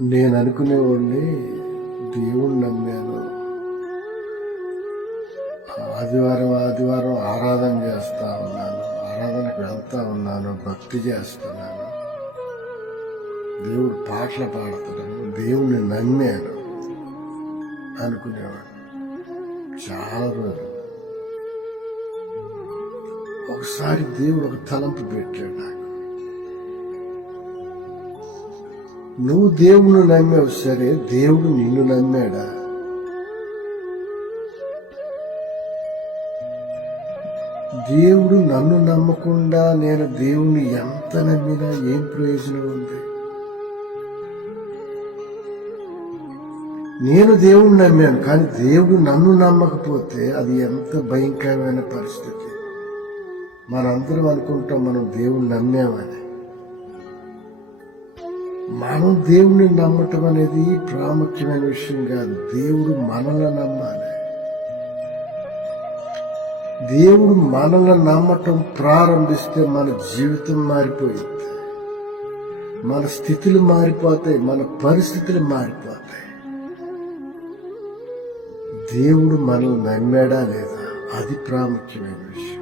నేను అనుకునేవాడిని దేవుణ్ణి నమ్మాను. ఆదివారం ఆదివారం ఆరాధన చేస్తా ఉన్నాను. ఆరాధనకు వెళ్తా ఉన్నాను భక్తి చేస్తున్నాను. దేవుడు పాటలు పాడుతున్నాను దేవుణ్ణి నమ్మాను అనుకునేవాడు చాలా రోజులు. ఒకసారి దేవుడు ఒక తలంపు పెట్టాడు నువ్వు దేవుని నమ్మావు సరే దేవుడు నిన్ను నమ్మాడా? దేవుడు నన్ను నమ్మకుండా నేను దేవుణ్ణి ఎంత నమ్మినా ఏం ప్రయోజనం ఉంది? నేను దేవుణ్ణి నమ్మాను కానీ దేవుడు నన్ను నమ్మకపోతే అది ఎంత భయంకరమైన పరిస్థితి. మనందరం అనుకుంటాం మనం దేవుణ్ణి నమ్మామని. మనం దేవుని నమ్మటం అనేది ప్రాముఖ్యమైన విషయం కాదు. దేవుడు మనల్ని నమ్మాలి. దేవుడు మనల్ని నమ్మటం ప్రారంభిస్తే మన జీవితం మారిపోయింది. మన స్థితులు మారిపోతాయి మన పరిస్థితులు మారిపోతాయి. దేవుడు మనల్ని నమ్మాడా లేదా? అది ప్రాముఖ్యమైన విషయం.